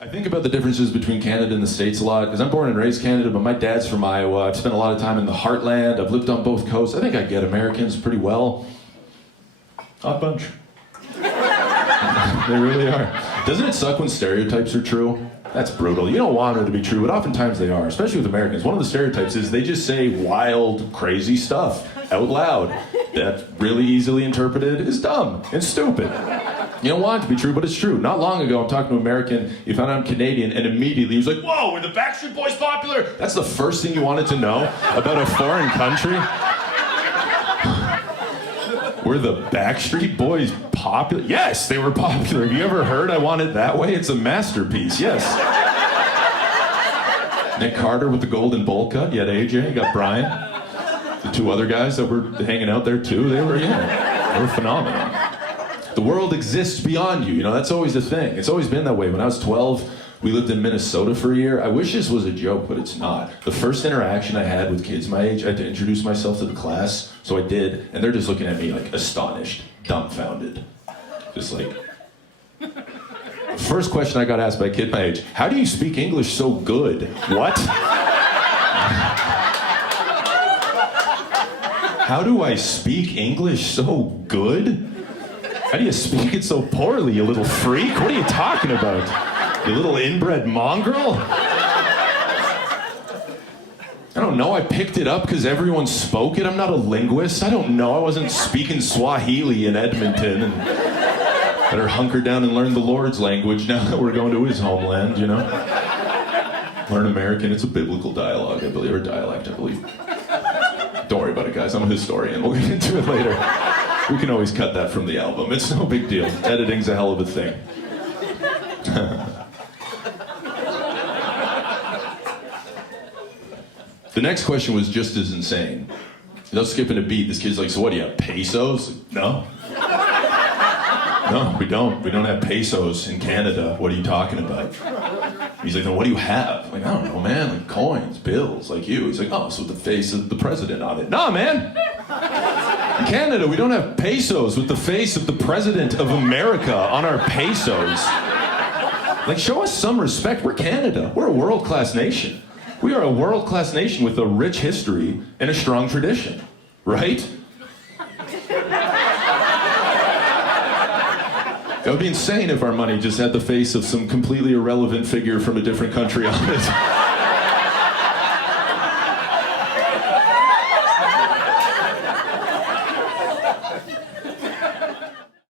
I think about the differences between Canada and the States a lot, because I'm born and raised Canada, but my dad's from Iowa. I've spent a lot of time in the heartland. I've lived on both coasts. I think I get Americans pretty well. Odd bunch. They really are. Doesn't it suck when stereotypes are true? That's brutal. You don't want them to be true, but oftentimes they are, especially with Americans. One of the stereotypes is they just say wild, crazy stuff out loud. That's really easily interpreted as dumb and stupid. You don't want it to be true, but it's true. Not long ago, I'm talking to an American, he found out I'm Canadian, and immediately he was like, whoa, were the Backstreet Boys popular? That's the first thing you wanted to know about a foreign country? Were the Backstreet Boys popular? Yes, they were popular. Have you ever heard I Want It That Way? It's a masterpiece, yes. Nick Carter with the golden bowl cut. You had AJ, you got Brian. The two other guys that were hanging out there too, they were phenomenal. The world exists beyond you, that's always the thing. It's always been that way. When I was 12, we lived in Minnesota for a year. I wish this was a joke, but it's not. The first interaction I had with kids my age, I had to introduce myself to the class, so I did, and they're just looking at me like astonished, dumbfounded. Just like... The first question I got asked by a kid my age, how do you speak English so good? What? How do I speak English so good? How do you speak it so poorly, you little freak? What are you talking about? You little inbred mongrel? I don't know, I picked it up because everyone spoke it. I'm not a linguist. I don't know, I wasn't speaking Swahili in Edmonton. And better hunker down and learn the Lord's language now that we're going to his homeland, Learn American, it's a biblical dialogue, I believe, or dialect, I believe. Don't worry about it, guys, I'm a historian. We'll get into it later. We can always cut that from the album. It's no big deal. Editing's a hell of a thing. The next question was just as insane. Without skipping a beat, this kid's like, so what, do you have pesos? No. No, we don't. We don't have pesos in Canada. What are you talking about? He's like, then what do you have? I'm like, I don't know, man. Like coins, bills, like you. He's like, oh, so with the face of the president on it. Nah, man. In Canada, we don't have pesos with the face of the President of America on our pesos. Like, show us some respect. We're Canada. We're a world-class nation. We are a world-class nation with a rich history and a strong tradition. Right? That would be insane if our money just had the face of some completely irrelevant figure from a different country on it.